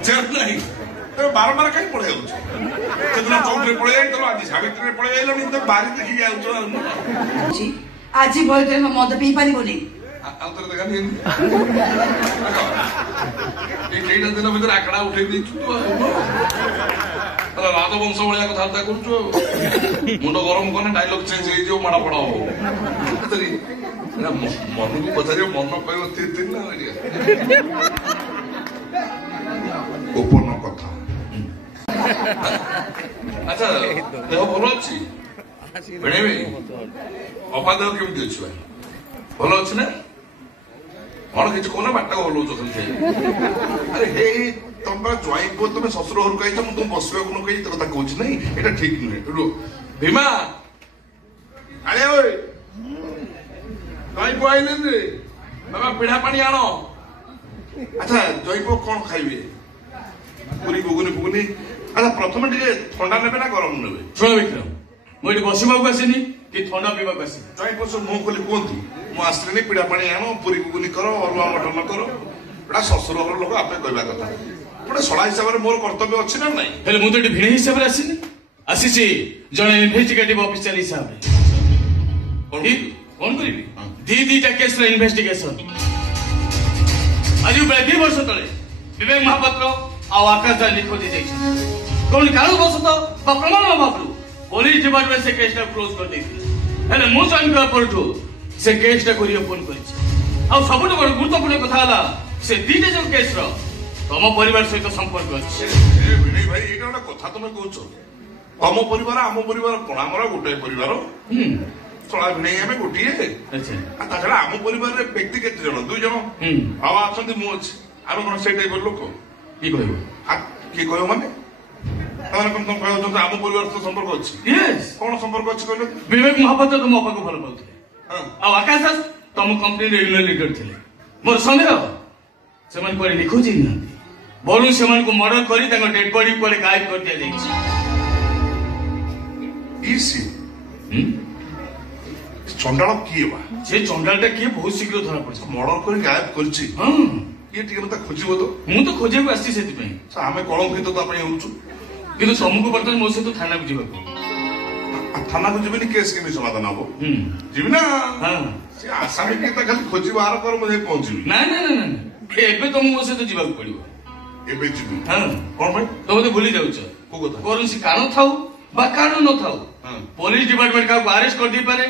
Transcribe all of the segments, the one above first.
ପଚାରୁ ନାହିଁ ବାରମ୍ବାର କାହିଁ ପଳେଇ ଯାଉଛ ସେଦିନ ଚୌକିରେ ପଳେଇ ଯାଇଥିଲ ଆଜି ସାବିତ୍ରୀରେ ପଳେଇ ଯାଇଲନି ତ ବାରି ଦେଖିକି ଯାଉଛ ଆଜି ବୈଠକ ମଦ ପିଇ ପାରିବନି ଆଉ ଥରେ ଦେଖା ଏଇଟା ଦିନ ଭିତରେ ଆଖଡା ଉଠେଇ ଦେଇଛୁ ରାଜବଂଶ ଭଳିଆ କଥାବାର୍ତ୍ତା କରୁଛୁ ମୁଣ୍ଡ ଗରମ କଲେ ଡାଇଲଗ ଚେଞ୍ଜ ହେଇଯିବ ମାଡ଼ ପଡ ହବ ମନକୁ ପଚାରିବ ମନ କହିବ ତିନି ନା ଗୋପନ କଥା ଆଚ୍ଛା ଦେହ ଭଲ ଅଛି ବେଣେଇ ଅପା ଦେହ କେମିତି ଅଛି ଭାଇ ଭଲ ଅଛି ନା କଣ କିଛି କହୁନା ବାଟ ହଲଉଛ ଖାଲି ଆରେ ହେ ତମେ ଜ୍ୱାଇଁ ପୁଅ ତମେ ଶ୍ୱଶୁର ଘରକୁ ଆଇଛ ମୁଁ ତମକୁ ବସିବାକୁ ନ କହି କଥା କହୁଛି ନାଇଁ ଏଇଟା ଠିକ ନୁହେଁ ଭୀମା ଆରେ ଜ୍ୱାଇଁ ପୁଅ ଆଇଲେନି ରେ ବାବା ପିଢା ପାଣି ଆଣ ଆଚ୍ଛା ଜ୍ୱାଇଁ ପୁଅ କଣ ଖାଇବେ ପୁରୀ ଘୁଗୁନି ଫୁଗୁନି ଆଚ୍ଛା ପ୍ରଥମେ ଟିକେ ଥଣ୍ଡା ନେବେ ନା ଗରମ ନେବେ ଶୁଣ ବିକ୍ରମ ମୁଁ ଏଠି ବସିବାକୁ ଆସିନି କି ଥଣ୍ଡା ପିଇବାକୁ ଆସିନି ଜ୍ୱାଇଁ ପୁଅ ସବୁ ମୁହଁ ଖୋଲି କୁହନ୍ତୁ ମୁଁ ଆସିଲିନି ପିଢା ପାଣି ଆଣ ପୁରୀ ଘୁଗୁନି କର ଅରୁଆ ମଟନ କର ଏଟା ଶ୍ୱଶୁର ଘର ଲୋକ ଆପେ କହିବା କଥା ଗୋଟେ ଶଳା ହିସାବରେ ମୋର କର୍ତ୍ତବ୍ୟ ଅଛି ନା ନାଇଁ ହେଲେ ମୁଁ ତ ଏଠି ଭିଣେଇ ହିସାବରେ ଆସିନି ଆସିଛି ଜଣେ ଇନଭେଷ୍ଟିଗେଟିଭ ଅଫିସର ହିସାବରେ କଣ କରିବି ଦିଟା କେସର ଇନଭେଷ୍ଟିଗେସନ ଆଜି ପ୍ରାୟ 2 ବର୍ଷ ତଳେ ବିବେକ ମହାପାତ୍ର ଆଉ ଆକାଶ ନିଖୋଜ ଯାଇଛନ୍ତି କୌଣ କାରଣବଶତଃ ବା ପ୍ରମାଣ ଅଭାବରୁ ପୋଲିସ ଡିପାର୍ଟମେଣ୍ଟ ସେ କେସଟା କ୍ଲୋଜ କରିଦେଇଥିଲେ ହେଲେ ମୁଁ ଜଏନ୍ କଲା ପରଠୁ ସେ କେସଟାକୁ ରିଓପନ୍ କରିଛି ଆଉ ସବୁଠୁ ବଡ ଗୁରୁତ୍ୱପୂର୍ଣ୍ଣ କଥା ହେଲା ସେ ଦିଟା ଯୋଉ କେସର ତମ ପରିବାର ସହିତ ସମ୍ପର୍କ ଅଛି ବିନୟ ଭାଇ ଏଇଟା ଗୋଟେ କଥା ତମେ କହୁଛ ତମ ପରିବାର ଆମ ପରିବାର କଣ ଆମର ଗୋଟାଏ ପରିବାର ଶଳା ଭିଣେଇ ଆମେ ଗୋଟିଏ ତା ଛଡା ଆମ ପରିବାରରେ ବ୍ୟକ୍ତି କେତେ ଜଣ 2 ଜଣ ବାବା ଅଛନ୍ତି ମୁଁ ଅଛି ଆମେ କଣ ସେଇ ଟାଇପର ଲୋକ କିଏ କହିବ କିଏ କହିବ ମାନେ ଆମ ପରିବାର ତ ସମ୍ପର୍କ ଅଛି କଣ ସମ୍ପର୍କ ଅଛି କହିଲ ବିବେକ ମହାପାତ୍ର ତମ ଅପାକୁ ଭଲ ପାଉଥିଲେ ଆଉ ଆକାଶ ଦାସ ତମ କମ୍ପାନୀର ୟୁନିୟନ ଲିଡର ଥିଲେ ମୋର ସନ୍ଦେହ ସେମାନେ କୁଆଡେ ନିଖୋଜ ହେଇନାହାନ୍ତି ବରଂ ସେମାନଙ୍କୁ ମର୍ଡର କରି ତାଙ୍କ ଡେଡ ବଡି କୁଆଡେ ଗାୟବ କରି ଦିଆଯାଇଛି ଚଣ୍ଡାଳ କିଏ ବା ସେ ଚଣ୍ଡାଳଟା କିଏ ବହୁତ ଶୀଘ୍ର ଧରା ପଡିଛି ମର୍ଡର କରି ଗାୟବ କରିଛି କିଏ ଟିକେ ମତେ ଖୋଜିବ ତ ମୁଁ ତ ଖୋଜିବାକୁ ଆସିଛି ସେଥିପାଇଁ ଆମେ କଳଙ୍କିତ ତା ପାଇଁ ହଉଛୁ କିନ୍ତୁ ତମକୁ ବର୍ତ୍ତମାନ ମୋ ସହିତ ଥାନାକୁ ଯିବାକୁ ଥାନାକୁ ଯିବିନି କେସ୍ କେମିତି ସମାଧାନ ହବ ଯିବି ନା ସେ ଆସାମୀ କିଏ ତା ଖାଲି ଖୋଜି ବାହାର କର ମୁଁ ଯାଇ ପହଞ୍ଚିବି ନା ନା ନା ନା ଏବେ ତମକୁ ମୋ ସହିତ ଯିବାକୁ ପଡିବ ଏବେ ଯିବି କଣ ପାଇଁ ତମେ ତ ଭୁଲି ଯାଉଛ କୋଉ କଥା କୌଣସି କାରଣ ଥାଉ ବା କାରଣ ନଥାଉ ପୋଲିସ ଡିପାର୍ଟମେଣ୍ଟ କାହାକୁ ଆରେଷ୍ଟ କରିଦେଇପାରେ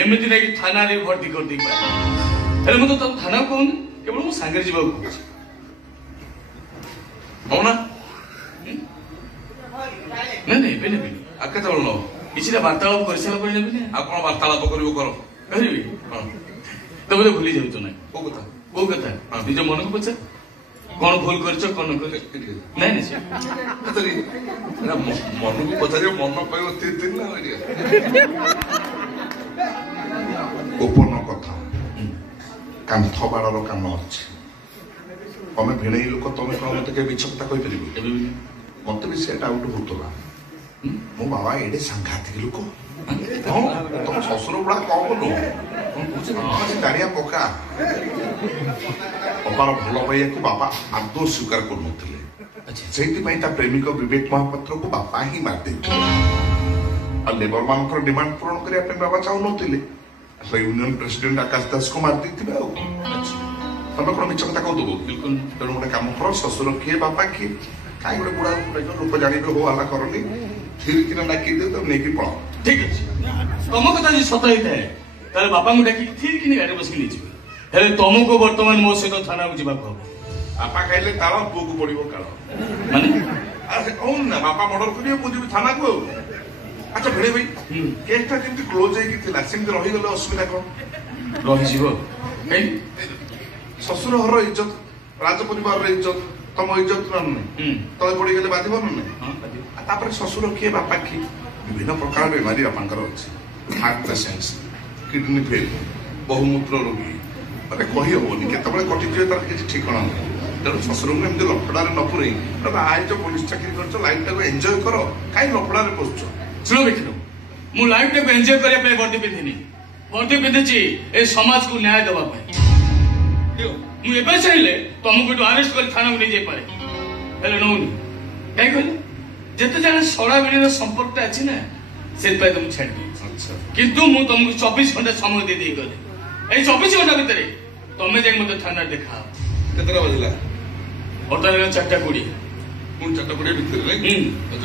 ଏମିତି ନାଇକି ଥାନାରେ ଭର୍ତ୍ତି କରିଦେଇପାରେ ହେଲେ ମୁଁ ତ ତମ ଥାନାକୁ କହୁନି କେବଳ ମୋ ସାଙ୍ଗରେ ଯିବାକୁ କହୁଛି ହଉ ନା ନାଇଁ ନାଇଁ ଏବେ ନେବିନି ଆଉ କେତେବେଳେ ନବ କିଛିଟା ବାର୍ତ୍ତାଳାପ କରିସାରିଲା ପରେ ନେବିନି ଆଉ କଣ ବାର୍ତ୍ତାଳାପ କରିବ କର କରିବି ତମେ ତ ଭୁଲି ଯାଉଛ ନାଇଁ କୋଉ କଥା ନିଜ ମନକୁ ପଚାର କଣ ଭୁଲ କରିଛ କଣ ନାଇଁ ମନକୁ ପଚାରିବ ମନ କହିବ ତିନି ନା ଗୋପନ କଥା କାନ୍ଥ ବାଡର କାମ ଅଛି ତମେ ଭିଣେଇ ଲୋକ ତମେ କଣ ମତେ କେବେ ମିଛ କଥା କହିପାରିବ ମତେ ବି ସେ ଡାଉଟ ହଉଥିଲା ମୋ ବାବା ଏଡେ ସାଂଘାତିକ ଲୋକ ତମ ଶ୍ୱଶୁର ଗୁଡା କମ ନୁହଁ ଗାଡିଆ ପକା ଅପାର ଭଲ ପାଇବାକୁ ବାପା ଆଦୌ ସ୍ୱୀକାର କରୁନଥିଲେ ସେଇଥିପାଇଁ ତା ପ୍ରେମିକ ବିବେକ ମହାପାତ୍ରକୁ ବାପା ହିଁ ମାରିଦେଇଥିଲେ ଆଉ ଲେବର ମାନଙ୍କର ଡିମାଣ୍ଡ ପୂରଣ କରିବା ପାଇଁ ବାବା ଚାହୁଁନଥିଲେ ୟୁନିୟନ ପ୍ରେସିଡେଣ୍ଟ ଆକାଶ ଦାସକୁ ମାରିଦେଇଥିବେ ଆଉ ତମେ କଣ ମିଛ କଥା କହୁଥିବ ତେଣୁ ଗୋଟେ କାମ କର ଶ୍ୱଶୁର କିଏ ବାପା କିଏ କାହିଁ ଗୋଟେ ବୁଢା ଲୋକ ଜାଣିବେ ହୋ ହାଲା କରନି ଥିରିକିନା ଡାକି ଦିଅ ତମେ ନେଇକି ପଳାଅ ଠିକ ଅଛି ତମ କଥା ଯଦି ସତ ହେଇଥାଏ ତାହେଲେ ବାପାଙ୍କୁ ଡାକିକି ଥିରିକିନି ଗାଡିରେ ବସିକି ନେଇଯିବେ ହେଲେ ତମକୁ ବର୍ତ୍ତମାନ ମୋ ସହିତ ଥାନାକୁ ଯିବାକୁ ହବ ବାପା ଖାଇଲେ ତାଳ ପୁଅକୁ ପଡିବ କାଳ ମାନେ କହୁନ ନା ବାପା ମର୍ଡର କରିବେ ମୁଁ ଯିବି ଥାନାକୁ ଆଉ ଆଚ୍ଛା ଭିଣେଇ ଭାଇ କେସଟା ଯେମିତି କ୍ଲୋଜ ହେଇକି ଥିଲା ସେମିତି ରହିଗଲେ ଅସୁବିଧା କଣ ରହିଯିବ ଶ୍ୱଶୁର ଘର ଇଜ୍ଜତ ରାଜ ପରିବାରର ଇଜ୍ଜତ ତମ ଇଜ୍ଜତ ନୁହେଁ ତଳେ ପଡିଗଲେ ବାଧିବ ନୁହେଁ ତାପରେ ଶ୍ୱଶୁର କିଏ ବାପା କିଏ ବିଭିନ୍ନ ପ୍ରକାର ବେମାରୀ ବାପାଙ୍କର ଅଛି ହାର୍ଟ ପେସେଣ୍ଟ କିଡନୀ ଫେଲ୍ ବହୁମୂତ୍ର ରୋଗୀ ମାନେ କହି ହବନି କେତେବେଳେ କଟିଯିବେ ତାର କିଛି ଠିକଣା ନାହିଁ ତେଣୁ ଶ୍ୱଶୁରଙ୍କୁ ଏମିତି ଲଫଡ଼ାରେ ନ ପୁରେଇ ଆଇଛ ପୋଲିସ ଚାକିରି କରିଛ ଲାଇଫଟାକୁ ଏନ୍ଜୟ କର କାହିଁ ଲଫଡ଼ାରେ ପଶୁଛ ଶୁଣ ବିକ୍ରମ ମୁଁ ଲାଇଫଟାକୁ ଏନ୍ଜୟ କରିବା ପାଇଁ ବର୍ଦ୍ଦି ପିନ୍ଧିନି ବର୍ଦ୍ଦି ପିନ୍ଧିଛି ଏ ସମାଜକୁ ନ୍ୟାୟ ଦେବା ପାଇଁ ମୁଁ ଏବେ ଚାହିଁଲେ ତମକୁ ଏଠୁ ଆରେଷ୍ଟ କରି ଥାନାକୁ ନେଇଯାଇପାରେ हेलो नौनी कहीं कहले जिते जाने सड़ा बेड़ी संपर्क अच्छी ना से तुम छाड़ किंतु मु तुमको 24 घंटा समय दे दी गले 24 घंटा भितर तुम्हें जाए मत थाना देखा केतरा बजला बर्तमान 4:20 मु 4:20 भितर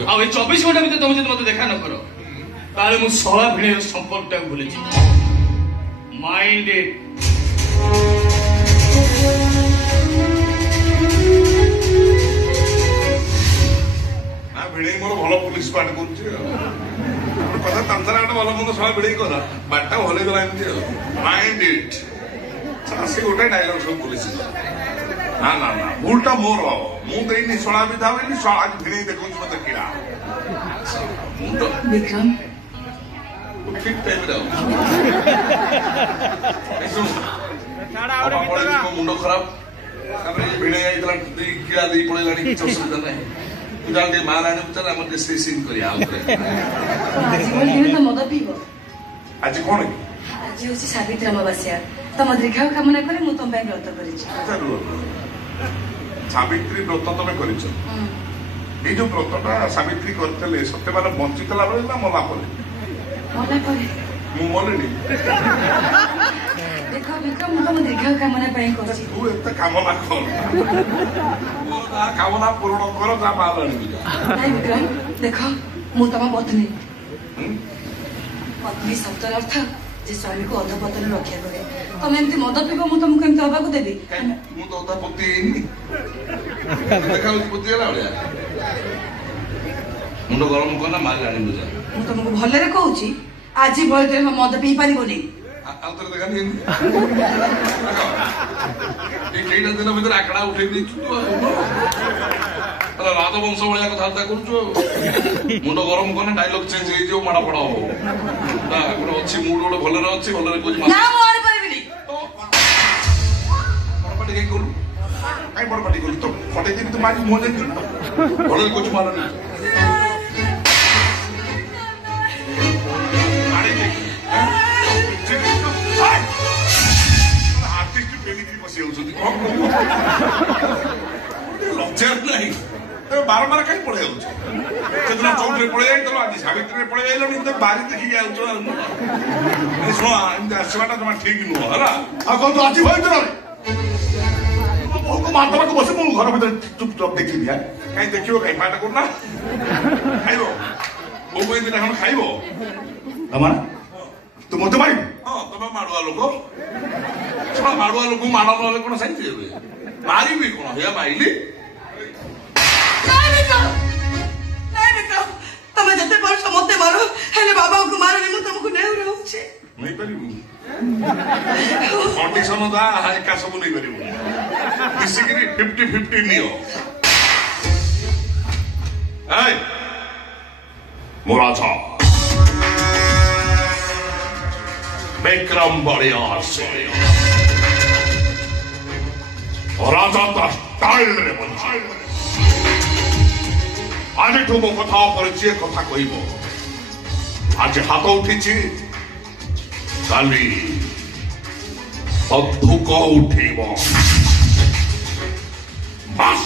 आ 24 घंटा भितर तुम मत देखा न करो ताले मु सड़ा बेड़ी संपर्क भूली माइंड इट भिड़े मोर भल पुलिस पार्ट कर तांतरा भल मंद सब भिड़े कर बाटा भल गला माइंड इट से गोटे डायलॉग सब पुलिस ना ना ना भूलटा मोर मुझे शला भी था आज भिड़े देखो मत किड़ा विक्रम ठीक टाइम मुंड खराब भिड़े किड़ा दे पड़ेगा किसी असुविधा ना तू जान महाराणी चल आम सीन कर मद पीब आज कौन आज हूँ सावित्री अमावास्या तुम दीर्घ कामना करे मुझे तुम व्रत कर सावित्री व्रत तुम कर जो व्रतटा सावित्री करते सत्यमान बंचीला बेले ना मला पर मुझे देख विक्रम मुझे तुम दीर्घ कामना कर तू एत कामना कर कामना पूर्ण कर जा माल नहीं विक्रम देख मु तुम पत्नी पत्नी शब्दर अर्थ जे स्वामी को अधपतन रक्षा करे तुम एमती मद पीब मु तुमको एमती हवा को देवी मु तो अधा पति देखा पति गला मुंड गरम करना माल आनी बुझा मु तुमको भलरे कहूची आज भय मद पी पारिबोनी आउतर देखा केईटा दिन भर आकड़ा उठे राजवंश भाया कथा कर मुंड गरम कने डायलॉग चेंज हो माड़ पड़ हम गोटे अच्छी मुड गोटे भलरे अच्छी भलरे बड़पाटी कहीं कलु कहीं बड़पाटी कलु तो फटे देवी तो मारी मुह जाए भलरे कुछ मार लज्जा नहीं बारंबार कहीं पड़े जाऊँ चौधरी पड़े जाइल आज सावित्री पड़े जाइल बारी देखी जाऊँ शुण एमती आसवाटा जमा ठीक नुह है कहतु आज भर को मातमा को बस मुझे घर भर चुपचाप देख दिया कहीं देखो कहीं पाठ करना खाइब बो कहीं दिन खाइब तू मत मार हाँ तुम माड़ुआ लोक शुण माड़ुआ लोक माड़ ना कौन सही मारी भी कौन हे माइली तमे जते पर समते मारो हेले बाबा को मारनी मु तुमको नेउ रहउछे नहीं परिबु कंडीशन दा एका सब नहीं परिबु मिसिकरी 50-50 नियो ए मुराजा विक्रम बड़ियार से राजा ता स्टाइल रे बंची आज मो कथा परिचय कथा कह आज हाथ उठी काली बंधुक उठेब बस